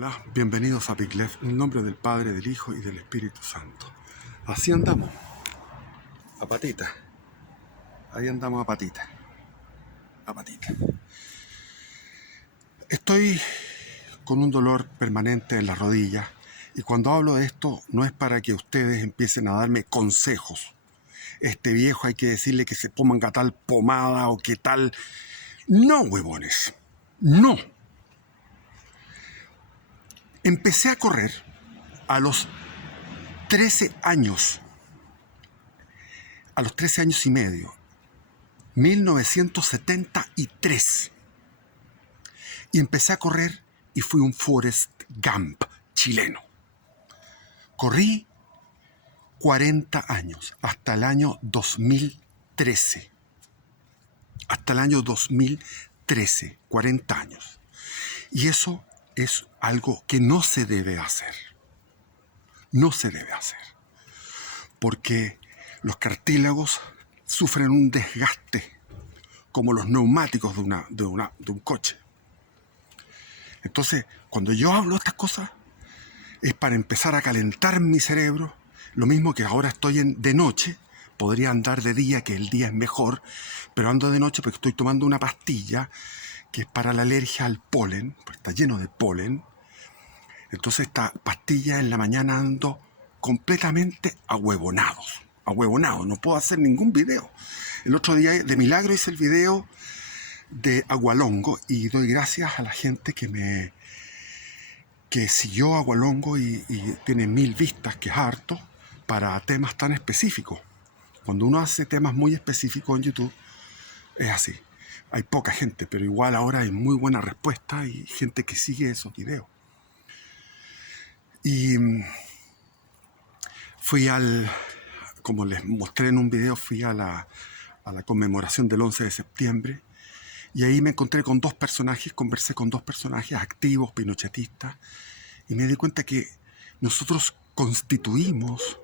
Hola, bienvenidos a Big Left, en el nombre del Padre, del Hijo y del Espíritu Santo. Así andamos, a patita. Ahí andamos a patita. A patita. Estoy con un dolor permanente en las rodillas y cuando hablo de esto no es para que ustedes empiecen a darme consejos. Este viejo hay que decirle que se ponga tal pomada o que tal... No, huevones. No. Empecé a correr a los 13 años. A los 13 años y medio. 1973. Y empecé a correr y fui un Forrest Gump chileno. Corrí 40 años, hasta el año 2013. Hasta el año 2013, 40 años. Y eso es algo que no se debe hacer. No se debe hacer. Porque los cartílagos sufren un desgaste como los neumáticos de un coche. Entonces, cuando yo hablo de estas cosas, es para empezar a calentar mi cerebro. Lo mismo que ahora estoy de noche, podría andar de día, que el día es mejor, pero ando de noche porque estoy tomando una pastilla que es para la alergia al polen, porque está lleno de polen. Entonces esta pastilla en la mañana ando completamente ahuevonado, no puedo hacer ningún video. El otro día de milagro hice el video de Agualongo y doy gracias a la gente que siguió Agualongo y tiene 1000 vistas, que es harto, para temas tan específicos. Cuando uno hace temas muy específicos en YouTube, es así. Hay poca gente, pero igual ahora hay muy buena respuesta y gente que sigue esos videos. Y como les mostré en un video, fui a la conmemoración del 11 de septiembre. Y ahí me encontré con dos personajes, conversé con dos personajes activos, pinochetistas, y me di cuenta que nosotros constituimos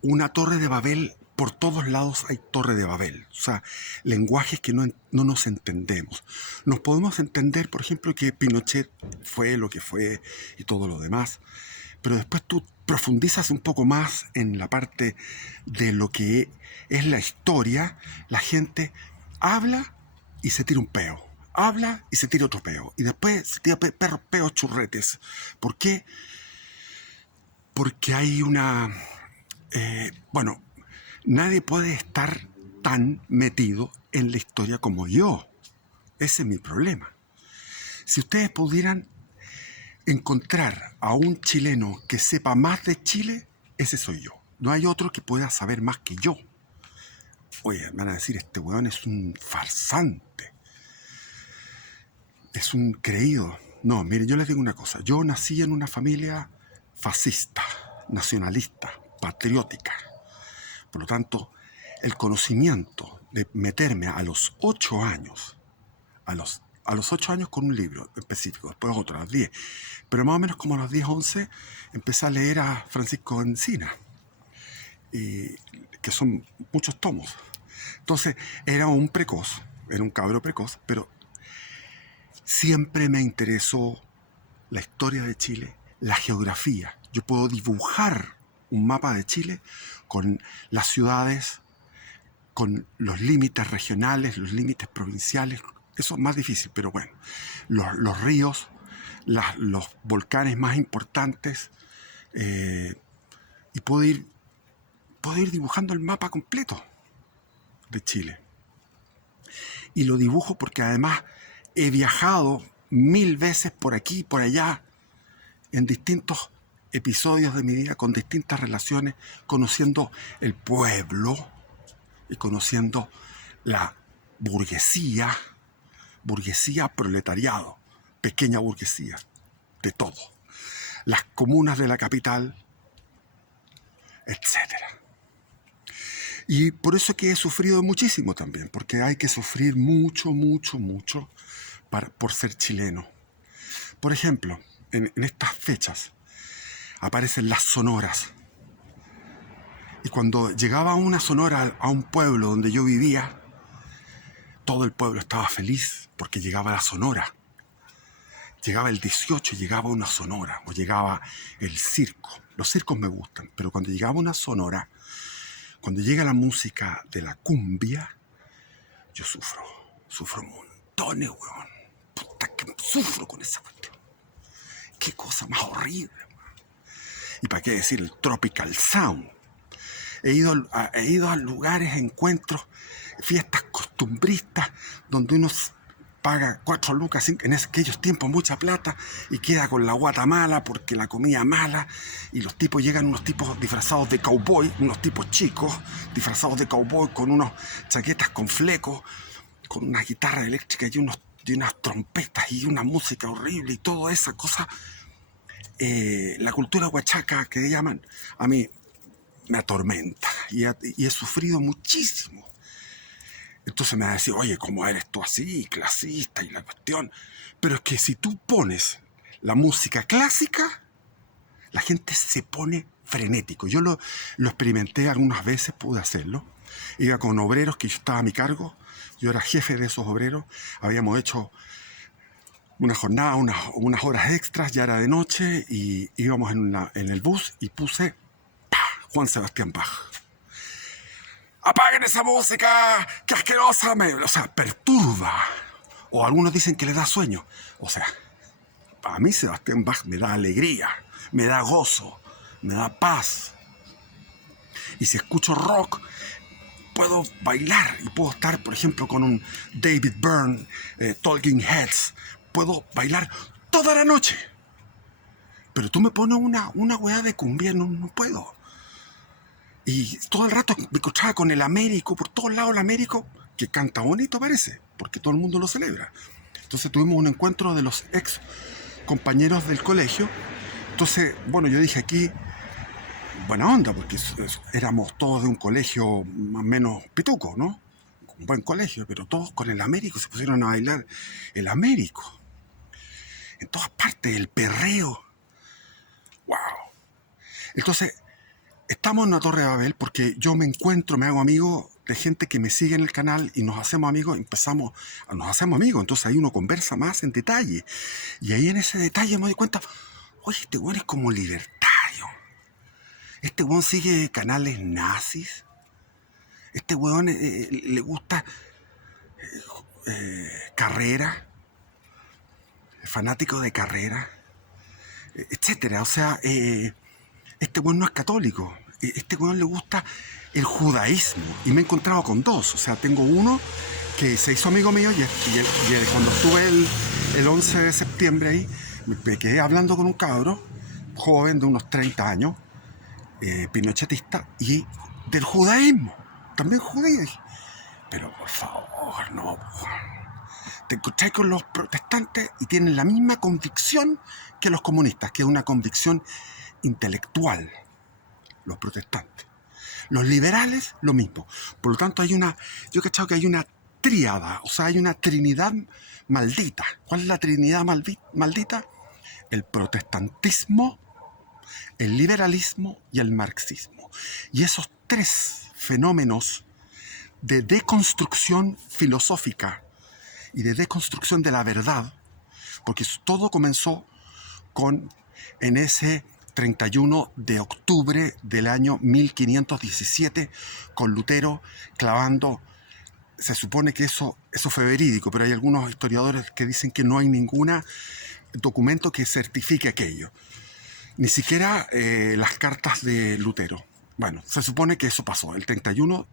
una torre de Babel. Por todos lados hay torre de Babel, o sea, lenguajes que no nos entendemos. Nos podemos entender, por ejemplo, que Pinochet fue lo que fue y todo lo demás, pero después tú profundizas un poco más en la parte de lo que es la historia. La gente habla y se tira un peo, habla y se tira otro peo, y después se tira peos churretes. ¿Por qué? Porque hay una... nadie puede estar tan metido en la historia como yo. Ese es mi problema. Si ustedes pudieran encontrar a un chileno que sepa más de Chile, ese soy yo. No hay otro que pueda saber más que yo. Oye, me van a decir, este weón es un farsante, es un creído. No, miren, yo les digo una cosa. Yo nací en una familia fascista, nacionalista, patriótica. Por lo tanto, el conocimiento de meterme a los 8 años, a los 8 años con un libro específico, después otro a los 10, pero más o menos como a los 10, 11, empecé a leer a Francisco Encina, que son muchos tomos. Entonces, era un cabro precoz, pero siempre me interesó la historia de Chile, la geografía. Yo puedo dibujar un mapa de Chile con las ciudades, con los límites regionales, los límites provinciales. Eso es más difícil, pero bueno. Los ríos, los volcanes más importantes, y puedo ir dibujando el mapa completo de Chile. Y lo dibujo porque además he viajado 1000 veces por aquí y por allá, en distintos episodios de mi vida, con distintas relaciones, conociendo el pueblo y conociendo la burguesía, proletariado, pequeña burguesía, de todo, las comunas de la capital, etcétera. Y por eso que he sufrido muchísimo también, porque hay que sufrir mucho por ser chileno. Por ejemplo, en estas fechas aparecen las sonoras. Y cuando llegaba una sonora a un pueblo donde yo vivía, todo el pueblo estaba feliz porque llegaba la sonora. llegaba el 18, llegaba una sonora, o llegaba el circo. Los circos me gustan, pero cuando llegaba una sonora, cuando llega la música de la cumbia, yo sufro montones, weón. Puta que sufro con esa cuestión. Qué cosa más horrible. Y para qué decir el Tropical Sound. He ido a lugares, encuentros, fiestas costumbristas, donde uno paga 4 lucas, en aquellos tiempos mucha plata, y queda con la guata mala porque la comida mala, y los tipos llegan, unos tipos disfrazados de cowboy, unos tipos chicos disfrazados de cowboy con unas chaquetas con flecos, con una guitarra eléctrica y unas trompetas y una música horrible y toda esa cosa. La cultura huachaca que llaman, a mí me atormenta y he sufrido muchísimo. Entonces me va a decir, oye, ¿cómo eres tú así, clasista y la cuestión? Pero es que si tú pones la música clásica, la gente se pone frenético. Yo lo experimenté algunas veces, pude hacerlo. Iba con obreros que yo estaba a mi cargo, yo era jefe de esos obreros, habíamos hecho una jornada, unas horas extras, ya era de noche, y íbamos en el bus y puse Juan Sebastián Bach. ¡Apaguen esa música! ¡Qué asquerosa! O sea, perturba. O algunos dicen que le da sueño. O sea, para mí Sebastián Bach me da alegría, me da gozo, me da paz. Y si escucho rock, puedo bailar y puedo estar, por ejemplo, con un David Byrne, Talking Heads. Puedo bailar toda la noche. Pero tú me pones una weá de cumbia, no puedo. Y todo el rato me encontraba con el Américo, por todos lados el Américo, que canta bonito parece, porque todo el mundo lo celebra. Entonces tuvimos un encuentro de los ex compañeros del colegio. Entonces, bueno, yo dije aquí, buena onda, porque éramos todos de un colegio más o menos pituco, ¿no? Un buen colegio, pero todos con el Américo se pusieron a bailar el Américo. En todas partes, el perreo. ¡Wow! Entonces, estamos en una Torre de Babel porque yo me hago amigo de gente que me sigue en el canal y nos hacemos amigos, nos hacemos amigos, entonces ahí uno conversa más en detalle. Y ahí en ese detalle me doy cuenta, oye, este weón es como libertario. Este weón sigue canales nazis. Este weón le gusta carrera, fanático de carrera, etcétera. O sea, este weón no es católico. Este weón le gusta el judaísmo. Y me he encontrado con dos. O sea, tengo uno que se hizo amigo mío y cuando estuve el 11 de septiembre ahí, me quedé hablando con un cabro joven de unos 30 años, pinochetista, y del judaísmo. También judío. Pero por favor, no. Te encontrás con los protestantes y tienen la misma convicción que los comunistas, que es una convicción intelectual. Los protestantes. Los liberales, lo mismo. Por lo tanto, yo he cachado que hay una tríada, o sea, hay una trinidad maldita. ¿Cuál es la trinidad maldita? El protestantismo, el liberalismo y el marxismo. Y esos tres fenómenos de deconstrucción filosófica y de deconstrucción de la verdad, porque todo comenzó en ese 31 de octubre del año 1517, con Lutero clavando. Se supone que eso fue verídico, pero hay algunos historiadores que dicen que no hay ningún documento que certifique aquello. Ni siquiera las cartas de Lutero. Bueno, se supone que eso pasó el 31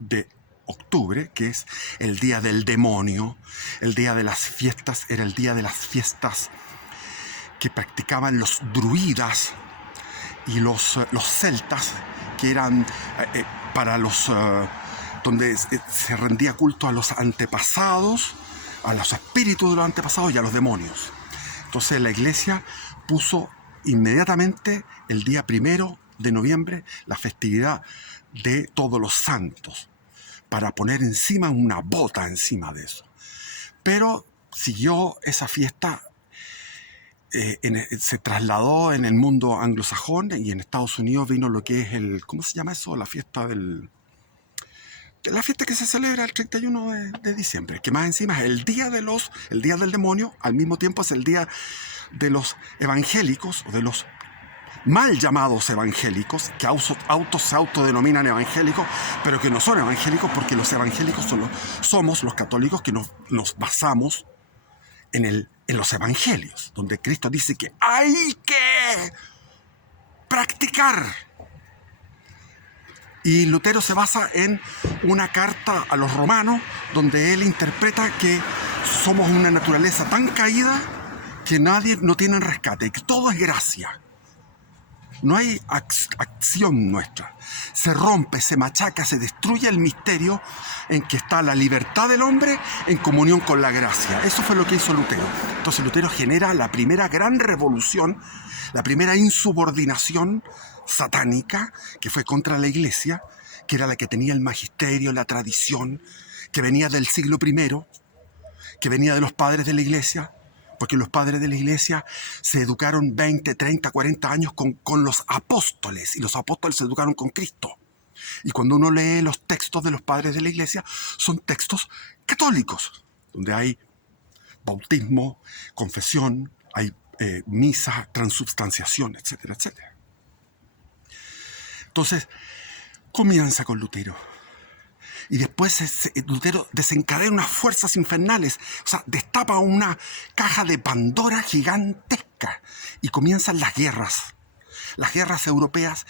de octubre, que es el día del demonio, el día de las fiestas, era el día de las fiestas que practicaban los druidas y los celtas, que eran para los donde se rendía culto a los antepasados, a los espíritus de los antepasados y a los demonios. Entonces la iglesia puso inmediatamente el día 1 de noviembre la festividad de Todos los Santos, para poner encima una bota encima de eso. Pero siguió esa fiesta, se trasladó en el mundo anglosajón, y en Estados Unidos vino lo que es ¿cómo se llama eso? La fiesta la fiesta que se celebra el 31 de diciembre, que más encima es el día del demonio, al mismo tiempo es el día de los evangélicos, o de los mal llamados evangélicos, que se autodenominan evangélicos, pero que no son evangélicos, porque los evangélicos somos los católicos que nos basamos en los evangelios, donde Cristo dice que hay que practicar. Y Lutero se basa en una carta a los romanos, donde él interpreta que somos una naturaleza tan caída que nadie no tiene rescate, que todo es gracia. No hay acción nuestra. Se rompe, se machaca, se destruye el misterio en que está la libertad del hombre en comunión con la gracia. Eso fue lo que hizo Lutero. Entonces Lutero genera la primera gran revolución, la primera insubordinación satánica que fue contra la Iglesia, que era la que tenía el magisterio, la tradición, que venía del siglo I, que venía de los padres de la Iglesia, porque los padres de la Iglesia se educaron 20, 30, 40 años con los apóstoles, y los apóstoles se educaron con Cristo. Y cuando uno lee los textos de los padres de la Iglesia, son textos católicos, donde hay bautismo, confesión, hay misa, transubstanciación, etcétera, etcétera. Entonces, comienza con Lutero. Y después Lutero desencadena unas fuerzas infernales, o sea, destapa una caja de Pandora gigantesca y comienzan las guerras. Las guerras europeas,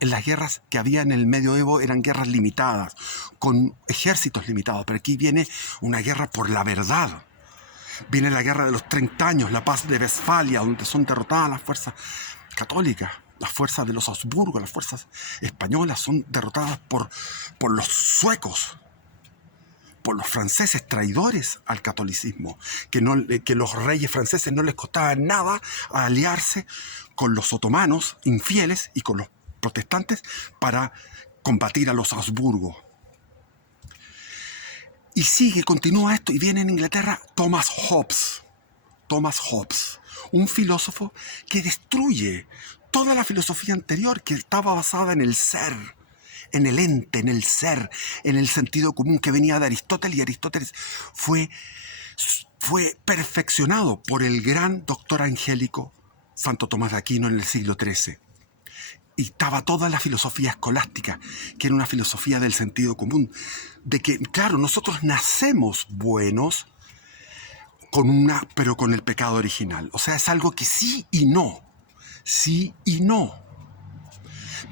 las guerras que había en el medioevo eran guerras limitadas, con ejércitos limitados, pero aquí viene una guerra por la verdad. Viene la guerra de los 30 años, la paz de Westfalia, donde son derrotadas las fuerzas católicas. Las fuerzas de los Habsburgo, las fuerzas españolas son derrotadas por los suecos, por los franceses traidores al catolicismo, que los reyes franceses no les costaba nada aliarse con los otomanos infieles y con los protestantes para combatir a los Habsburgo. Y continúa esto, y viene en Inglaterra Thomas Hobbes, un filósofo que destruye toda la filosofía anterior, que estaba basada en el ser, en el ente, en el ser, en el sentido común, que venía de Aristóteles, y Aristóteles fue perfeccionado por el gran doctor angélico Santo Tomás de Aquino en el siglo XIII. Y estaba toda la filosofía escolástica, que era una filosofía del sentido común, de que, claro, nosotros nacemos buenos, pero con el pecado original. O sea, es algo que sí y no. Sí y no.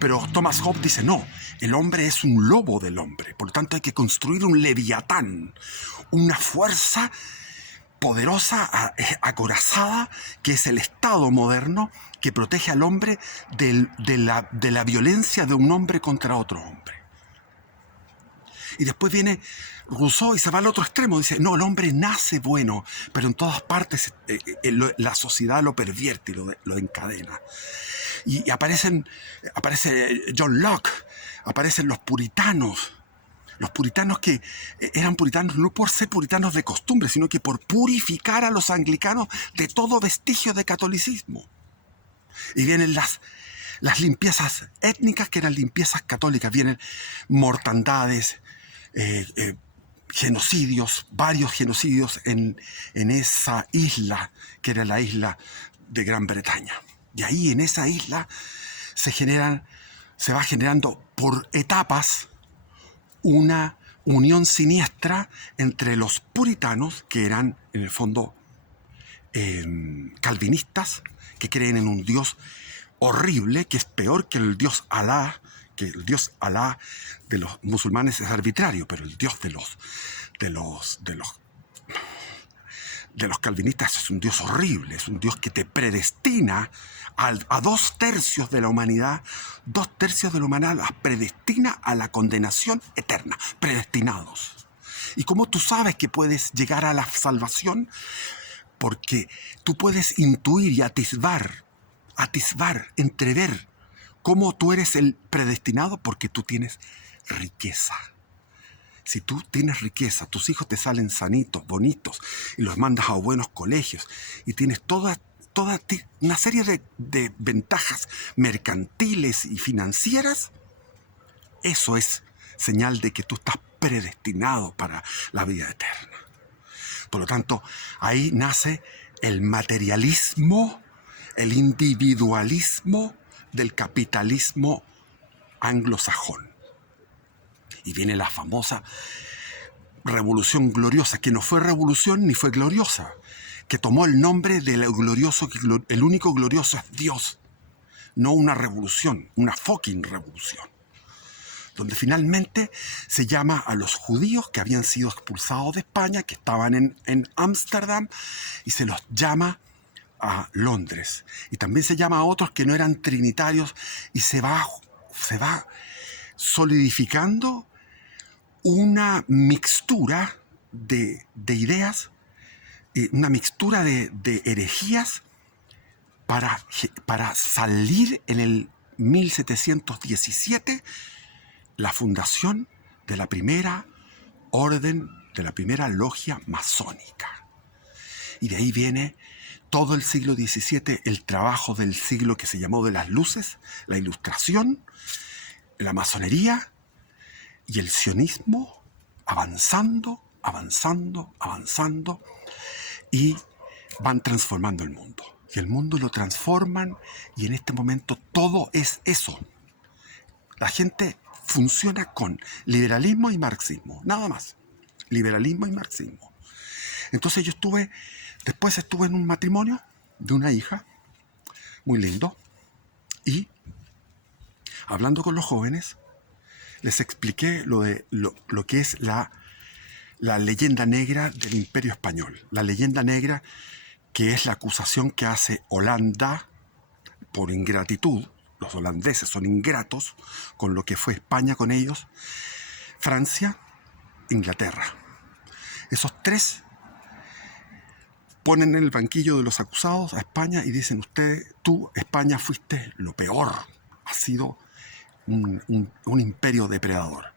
Pero Thomas Hobbes dice, no, el hombre es un lobo del hombre. Por lo tanto, hay que construir un leviatán, una fuerza poderosa, acorazada, que es el Estado moderno, que protege al hombre de la violencia de un hombre contra otro hombre. Y después viene Rousseau y se va al otro extremo. Dice, no, el hombre nace bueno, pero en todas partes la sociedad lo pervierte y lo encadena. Y aparece John Locke, aparecen los puritanos. Los puritanos que eran puritanos no por ser puritanos de costumbre, sino que por purificar a los anglicanos de todo vestigio de catolicismo. Y vienen las limpiezas étnicas, que eran limpiezas católicas. Vienen mortandades, genocidios, varios genocidios en esa isla, que era la isla de Gran Bretaña. Y ahí en esa isla se va generando por etapas una unión siniestra entre los puritanos, que eran en el fondo calvinistas, que creen en un Dios horrible, que es peor que el Dios Alá, que el Dios Alá de los musulmanes es arbitrario, pero el Dios de los calvinistas es un Dios horrible, es un Dios que te predestina a 2/3 de la humanidad, 2/3 de la humanidad las predestina a la condenación eterna, predestinados. ¿Y cómo tú sabes que puedes llegar a la salvación? Porque tú puedes intuir y atisbar, entrever cómo tú eres el predestinado, porque tú tienes riqueza. Si tú tienes riqueza, tus hijos te salen sanitos, bonitos, y los mandas a buenos colegios, y tienes toda una serie de ventajas mercantiles y financieras, eso es señal de que tú estás predestinado para la vida eterna. Por lo tanto, ahí nace el materialismo, el individualismo del capitalismo anglosajón. Y viene la famosa revolución gloriosa, que no fue revolución ni fue gloriosa, que tomó el nombre del glorioso, que el único glorioso es Dios, no una revolución, una fucking revolución, donde finalmente se llama a los judíos que habían sido expulsados de España, que estaban en Ámsterdam, y se los llama a Londres. Y también se llama a otros que no eran trinitarios, y se va solidificando una mixtura de ideas, una mixtura de herejías para salir en el 1717 la fundación de la primera orden, de la primera logia masónica. Y de ahí viene todo el siglo XVII, el trabajo del siglo que se llamó de las luces, la ilustración, la masonería y el sionismo, avanzando, y van transformando el mundo. Y el mundo lo transforman, y en este momento todo es eso. La gente funciona con liberalismo y marxismo, nada más. Liberalismo y marxismo. Entonces después estuve en un matrimonio de una hija, muy lindo, y hablando con los jóvenes, les expliqué lo que es la leyenda negra del Imperio Español. La leyenda negra, que es la acusación que hace Holanda por ingratitud. Los holandeses son ingratos con lo que fue España con ellos. Francia, Inglaterra. Esos tres ponen en el banquillo de los acusados a España y dicen: tú, España, fuiste lo peor. Has sido un imperio depredador.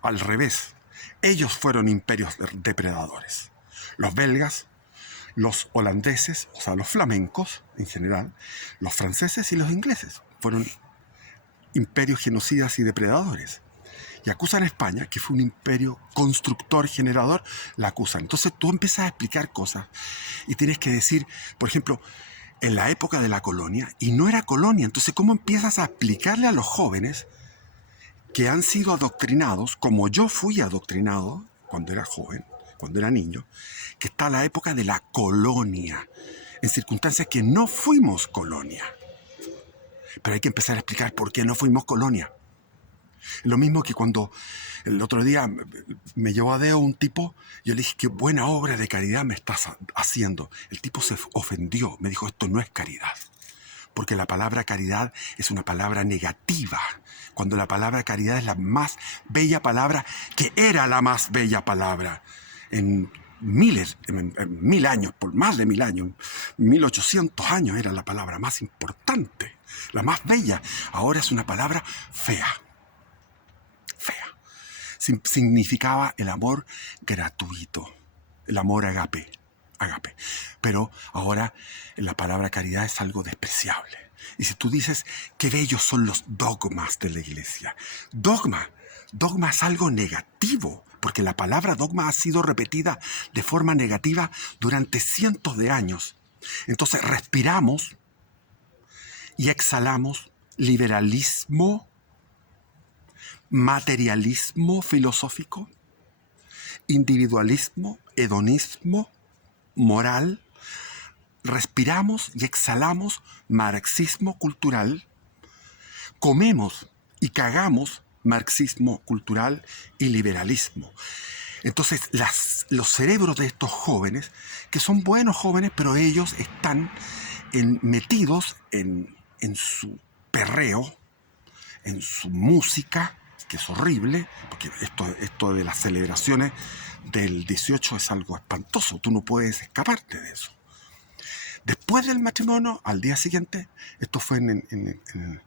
Al revés, ellos fueron imperios depredadores. Los belgas, los holandeses, o sea, los flamencos en general, los franceses y los ingleses fueron imperios genocidas y depredadores. Y acusan a España, que fue un imperio constructor, generador, la acusan. Entonces tú empiezas a explicar cosas y tienes que decir, por ejemplo, en la época de la colonia, y no era colonia. Entonces, ¿cómo empiezas a explicarle a los jóvenes que han sido adoctrinados, como yo fui adoctrinado cuando era joven, cuando era niño, que está la época de la colonia, en circunstancias que no fuimos colonia? Pero hay que empezar a explicar por qué no fuimos colonia. Lo mismo que cuando el otro día me llevó a Deo un tipo, yo le dije: qué buena obra de caridad me estás haciendo. El tipo se ofendió, me dijo: esto no es caridad. Porque la palabra caridad es una palabra negativa, cuando la palabra caridad es la más bella palabra, que era la más bella palabra en mil años, por más de 1000 años, 1800 años era la palabra más importante, la más bella. Ahora es una palabra fea. Significaba el amor gratuito, el amor agape. Pero ahora la palabra caridad es algo despreciable. Y si tú dices: qué bellos son los dogmas de la iglesia. Dogma es algo negativo, porque la palabra dogma ha sido repetida de forma negativa durante cientos de años. Entonces respiramos y exhalamos liberalismo, materialismo filosófico, individualismo, hedonismo, moral. Respiramos y exhalamos marxismo cultural. Comemos y cagamos marxismo cultural y liberalismo. Entonces los cerebros de estos jóvenes, que son buenos jóvenes, pero ellos están metidos en su perreo, en su música, que es horrible, porque esto de las celebraciones del 18 es algo espantoso. Tú no puedes escaparte de eso. Después del matrimonio, al día siguiente, esto fue en el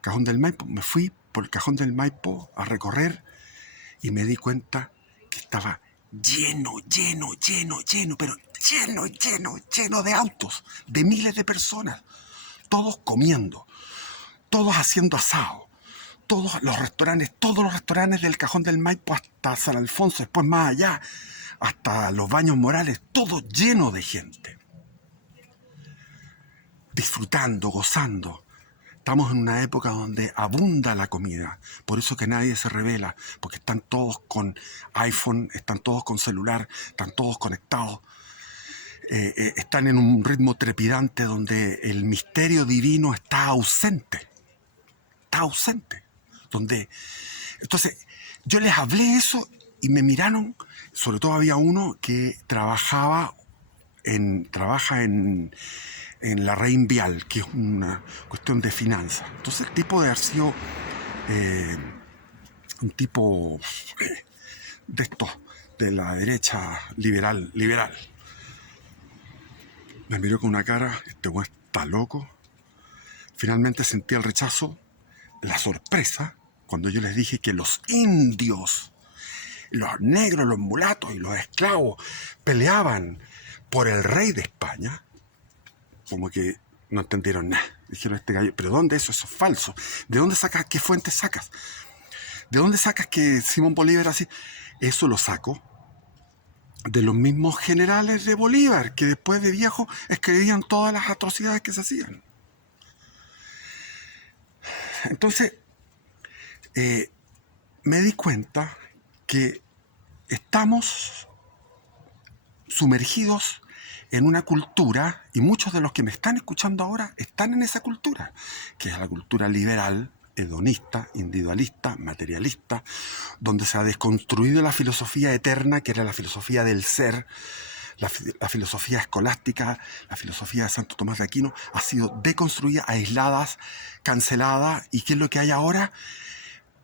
Cajón del Maipo, me fui por el Cajón del Maipo a recorrer y me di cuenta que estaba lleno, pero lleno de autos, de miles de personas, todos comiendo, todos haciendo asado, todos los restaurantes del Cajón del Maipo hasta San Alfonso, después más allá, hasta los Baños Morales, todo lleno de gente. Disfrutando, gozando. Estamos en una época donde abunda la comida, por eso que nadie se revela, porque están todos con iPhone, están todos con celular, están todos conectados, están en un ritmo trepidante donde el misterio divino está ausente, entonces yo les hablé eso y me miraron, sobre todo había uno que trabaja en la Reinvial, que es una cuestión de finanzas. Entonces el tipo de haber sido un tipo de estos, de la derecha liberal. Me miró con una cara, este güey está loco. Finalmente sentí el rechazo, la sorpresa, cuando yo les dije que los indios, los negros, los mulatos y los esclavos peleaban por el rey de España. Como que no entendieron nada. Dijeron este gallo, ¿pero dónde eso? Eso es falso. ¿De dónde sacas? ¿Qué fuentes sacas? ¿De dónde sacas que Simón Bolívar así? Eso lo saco de los mismos generales de Bolívar, que después de viejo escribían todas las atrocidades que se hacían. Entonces, me di cuenta que estamos sumergidos en una cultura, y muchos de los que me están escuchando ahora están en esa cultura, que es la cultura liberal, hedonista, individualista, materialista, donde se ha desconstruido la filosofía eterna, que era la filosofía del ser, la filosofía escolástica, la filosofía de Santo Tomás de Aquino, ha sido deconstruida, aislada, cancelada, y ¿qué es lo que hay ahora?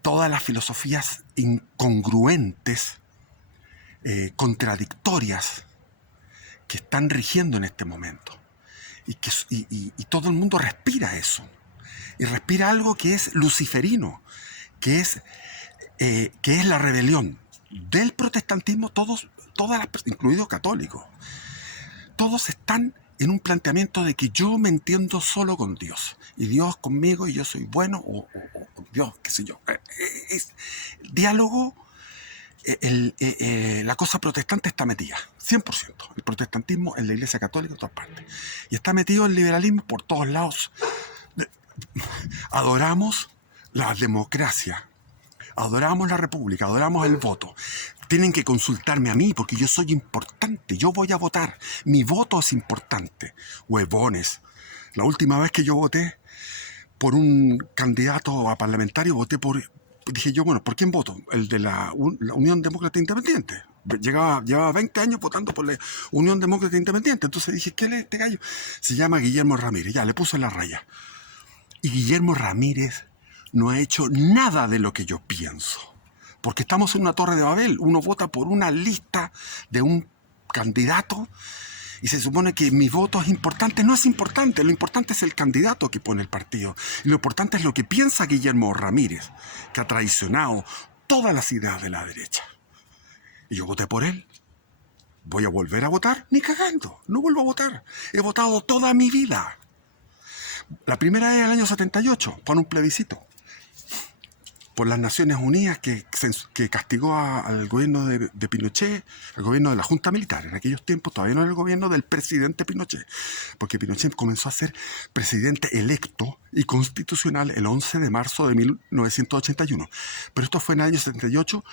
Todas las filosofías incongruentes, contradictorias, que están rigiendo en este momento. Y todo el mundo respira eso. Y respira algo que es luciferino, que es la rebelión del protestantismo, incluidos católicos. Todos están en un planteamiento de que yo me entiendo solo con Dios. Y Dios conmigo y yo soy bueno, o Dios, qué sé yo. Es diálogo. La cosa protestante está metida, 100%. El protestantismo en la Iglesia Católica en todas partes. Y está metido el liberalismo por todos lados. Adoramos la democracia, adoramos la república, adoramos el voto. Tienen que consultarme a mí porque yo soy importante, yo voy a votar. Mi voto es importante. Huevones. La última vez que yo voté por un candidato a parlamentario, dije yo, bueno, ¿por quién voto? El de la Unión Demócrata Independiente. Llevaba 20 años votando por la Unión Demócrata Independiente. Entonces dije, ¿qué es este gallo? Se llama Guillermo Ramírez. Ya, le puse la raya. Y Guillermo Ramírez no ha hecho nada de lo que yo pienso. Porque estamos en una torre de Babel. Uno vota por una lista de un candidato y se supone que mi voto es importante. No es importante, lo importante es el candidato que pone el partido. Y lo importante es lo que piensa Guillermo Ramírez, que ha traicionado todas las ideas de la derecha. Y yo voté por él. ¿Voy a volver a votar? Ni cagando, no vuelvo a votar. He votado toda mi vida. La primera vez en el año 78, por un plebiscito, por las Naciones Unidas, que castigó al gobierno de Pinochet, al gobierno de la Junta Militar. En aquellos tiempos todavía no era el gobierno del presidente Pinochet, porque Pinochet comenzó a ser presidente electo y constitucional el 11 de marzo de 1981. Pero esto fue en el año 78,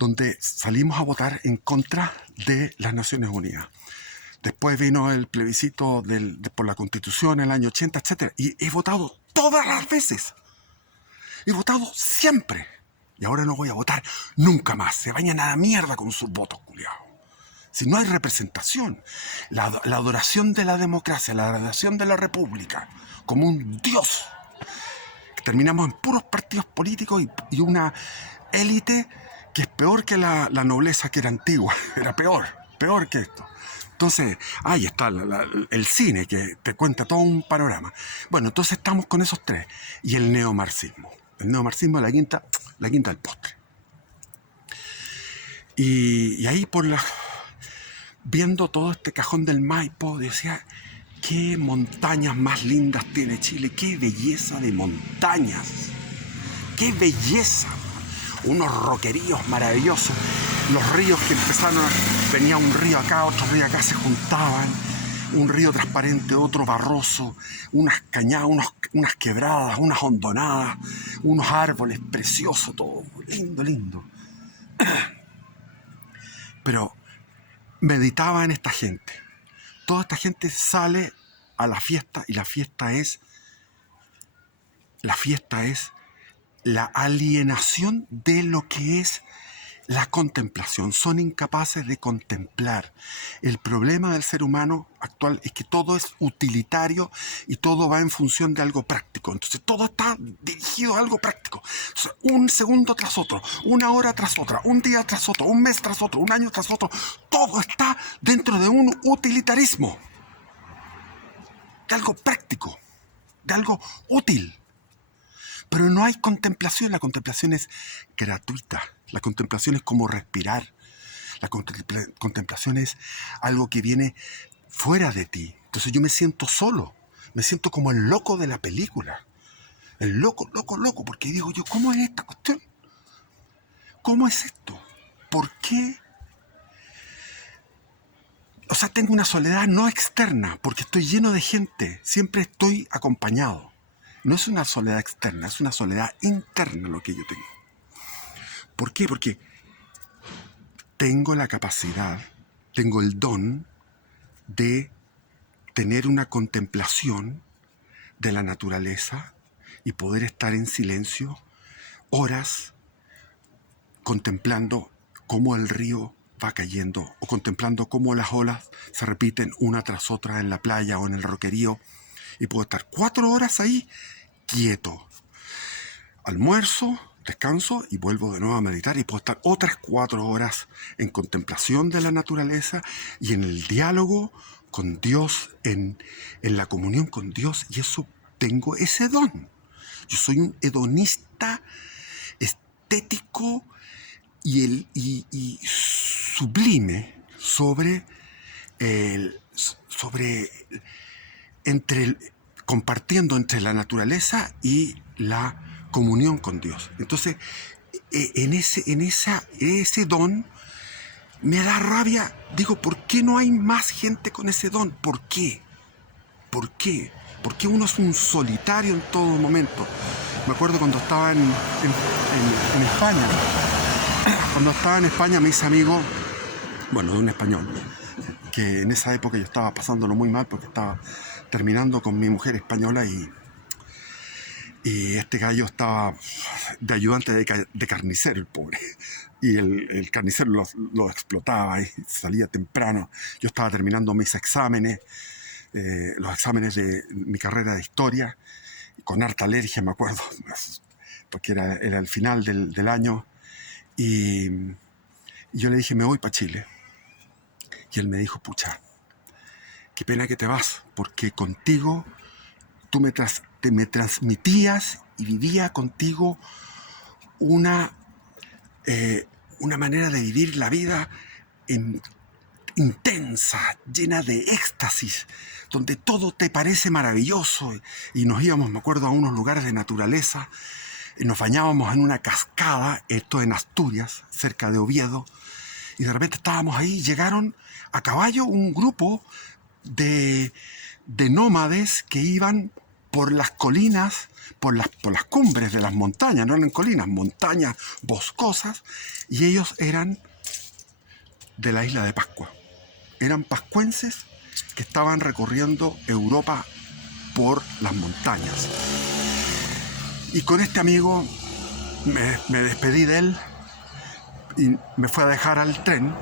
donde salimos a votar en contra de las Naciones Unidas. Después vino el plebiscito por la Constitución en el año 80, etc. Y he votado todas las veces. He votado siempre. Y ahora no voy a votar nunca más. Se vayan a la mierda con sus votos, culiados. Si no hay representación. La adoración de la democracia, la adoración de la república, como un dios. Terminamos en puros partidos políticos y una élite que es peor que la nobleza que era antigua. Era peor que esto. Entonces, ahí está el cine que te cuenta todo un panorama. Bueno, entonces estamos con esos tres. Y el neomarxismo. El neomarxismo es la quinta del postre. Y ahí viendo todo este Cajón del Maipo, decía, qué montañas más lindas tiene Chile, qué belleza de montañas. ¡Qué belleza! Unos roqueríos maravillosos. Los ríos que empezaron, venía un río acá, otro río acá, se juntaban. Un río transparente, otro barroso, unas cañadas, unas quebradas, unas hondonadas, unos árboles preciosos, todo lindo, lindo. Pero meditaba en esta gente. Toda esta gente sale a la fiesta y la fiesta es la alienación de lo que es la contemplación. Son incapaces de contemplar. El problema del ser humano actual es que todo es utilitario y todo va en función de algo práctico. Entonces todo está dirigido a algo práctico. Entonces, un segundo tras otro, una hora tras otra, un día tras otro, un mes tras otro, un año tras otro, todo está dentro de un utilitarismo, de algo práctico, de algo útil. Pero no hay contemplación. La contemplación es gratuita. La contemplación es como respirar. La contemplación es algo que viene fuera de ti. Entonces yo me siento solo. Me siento como el loco de la película. El loco, loco, loco. Porque digo yo, ¿cómo es esta cuestión? ¿Cómo es esto? ¿Por qué? O sea, tengo una soledad no externa, porque estoy lleno de gente. Siempre estoy acompañado. No es una soledad externa, es una soledad interna lo que yo tengo. ¿Por qué? Porque tengo la capacidad, tengo el don de tener una contemplación de la naturaleza y poder estar en silencio horas contemplando cómo el río va cayendo o contemplando cómo las olas se repiten una tras otra en la playa o en el roquerío, y puedo estar 4 horas ahí quieto. Almuerzo, descanso y vuelvo de nuevo a meditar, y puedo estar otras 4 horas en contemplación de la naturaleza y en el diálogo con Dios, en la comunión con Dios, y eso tengo ese don. Yo soy un hedonista estético y sublime compartiendo entre la naturaleza y la comunión con Dios. Entonces, ese don me da rabia. Digo, ¿por qué no hay más gente con ese don? ¿Por qué? ¿Por qué? ¿Por qué uno es un solitario en todo momento? Me acuerdo cuando estaba en España. Cuando estaba en España me hice amigo, bueno, de un español, que en esa época yo estaba pasándolo muy mal porque estaba terminando con mi mujer española, y este gallo estaba de ayudante de carnicero, el pobre. Y el carnicero lo explotaba y salía temprano. Yo estaba terminando mis exámenes, los exámenes de mi carrera de historia, con harta alergia, me acuerdo, porque era el final del año. Y yo le dije, me voy para Chile. Y él me dijo, pucha, qué pena que te vas, porque contigo tú me transmitías y vivía contigo una manera de vivir la vida intensa, llena de éxtasis, donde todo te parece maravilloso. Y nos íbamos, me acuerdo, a unos lugares de naturaleza, y nos bañábamos en una cascada, esto en Asturias, cerca de Oviedo, y de repente estábamos ahí. Llegaron a caballo un grupo de nómades que iban por las colinas, por las cumbres de las montañas. No eran colinas, montañas boscosas, y ellos eran de la isla de Pascua. Eran pascuenses que estaban recorriendo Europa por las montañas. Y con este amigo me despedí de él y me fue a dejar al tren.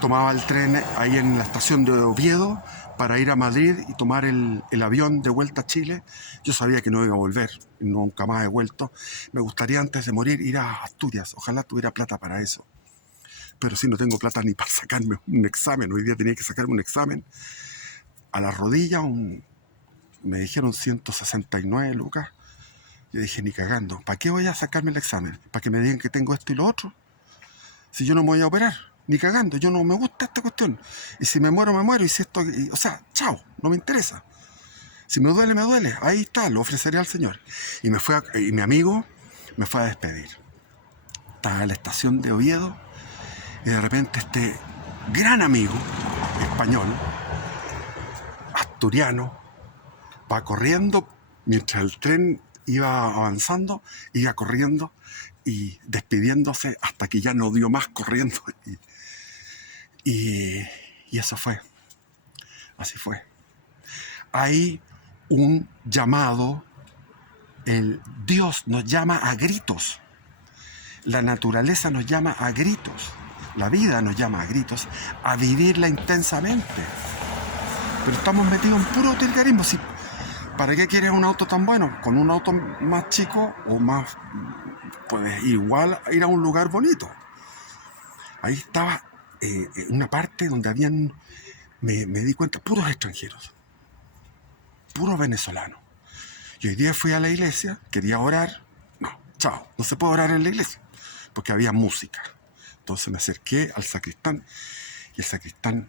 Tomaba el tren ahí en la estación de Oviedo para ir a Madrid y tomar el avión de vuelta a Chile. Yo sabía que no iba a volver, nunca más he vuelto. Me gustaría antes de morir ir a Asturias. Ojalá tuviera plata para eso. Pero sí, no tengo plata ni para sacarme un examen. Hoy día tenía que sacarme un examen a la rodilla. Me dijeron 169 lucas. Yo dije, ni cagando. ¿Para qué voy a sacarme el examen? ¿Para que me digan que tengo esto y lo otro? Si yo no me voy a operar, ni cagando. Yo no me gusta esta cuestión. Y si me muero, me muero. Y si esto, o sea, chao, no me interesa. Si me duele, me duele. Ahí está, lo ofreceré al Señor. Y mi amigo me fue a despedir. Estaba en la estación de Oviedo y de repente este gran amigo español, asturiano, va corriendo mientras el tren iba avanzando, iba corriendo y despidiéndose hasta que ya no dio más corriendo. Y eso fue, así fue. Hay un llamado, el Dios nos llama a gritos, la naturaleza nos llama a gritos, la vida nos llama a gritos, a vivirla intensamente. Pero estamos metidos en puro utilitarismo. Si, ¿para qué quieres un auto tan bueno? Con un auto más chico o más, puedes igual ir a un lugar bonito. Ahí estaba una parte donde habían, me di cuenta, puros extranjeros, puros venezolanos. Y hoy día fui a la iglesia, quería orar. No, chao, no se puede orar en la iglesia, porque había música. Entonces me acerqué al sacristán, y el sacristán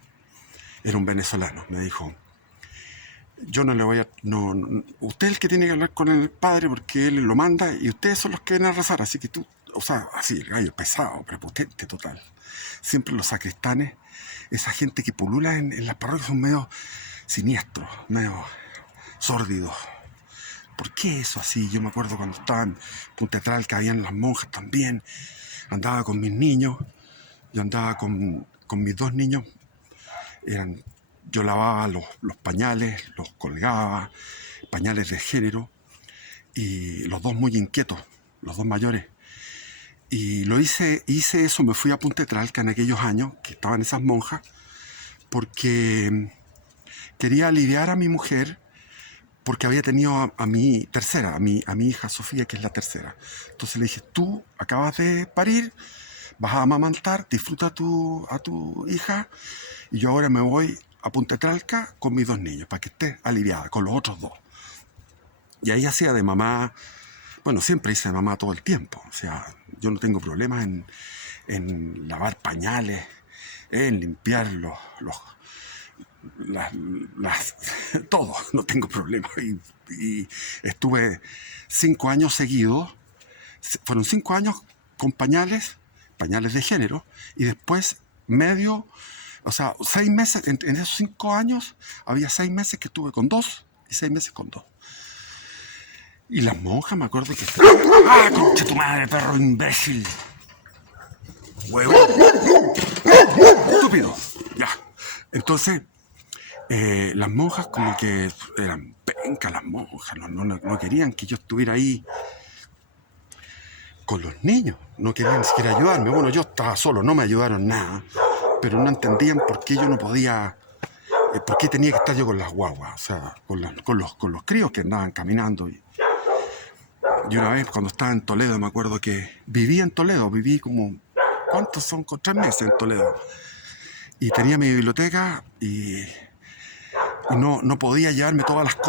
era un venezolano. Me dijo, yo no le voy a... usted es el que tiene que hablar con el padre, porque él lo manda, y ustedes son los que vienen a rezar, así que tú... O sea, así, el gallo pesado, prepotente, total. Siempre los sacristanes, esa gente que pulula en las parroquias, son medio siniestros, medio sórdidos. ¿Por qué eso así? Yo me acuerdo cuando estaba en Punta Tralca, habían las monjas también. Andaba con mis niños, yo andaba con mis dos niños. Yo lavaba los pañales, los colgaba, pañales de género, y los dos muy inquietos, los dos mayores. Y hice eso, me fui a Punta Tralca en aquellos años que estaban esas monjas, porque quería aliviar a mi mujer, porque había tenido a mi tercera, a mi hija Sofía, que es la tercera. Entonces le dije, tú acabas de parir, vas a amamantar, disfruta a tu hija, y yo ahora me voy a Punta Tralca con mis dos niños, para que estés aliviada, con los otros dos. Y ahí hacía de mamá, bueno, siempre hice de mamá todo el tiempo. O sea, yo no tengo problemas en lavar pañales, en limpiar todo, no tengo problema. Y estuve 5 años seguidos, fueron 5 años con pañales de género, y después medio, o sea, 6 meses, en esos 5 años, había 6 meses que estuve con 2 y 6 meses con 2. Y las monjas, me acuerdo que... ¡Ah, concha tu madre, perro imbécil! ¡Huevo! ¡Estúpido! Ya. Entonces, las monjas como que eran pencas, las monjas, no querían que yo estuviera ahí con los niños, no querían ni siquiera ayudarme. Bueno, yo estaba solo, no me ayudaron nada, pero no entendían por qué yo no podía, por qué tenía que estar yo con las guaguas, o sea, con los críos que andaban caminando. Y una vez cuando estaba en Toledo, me acuerdo que viví en Toledo, viví como, ¿cuántos son? 3 meses en Toledo. Y tenía mi biblioteca y no podía llevarme todas las cosas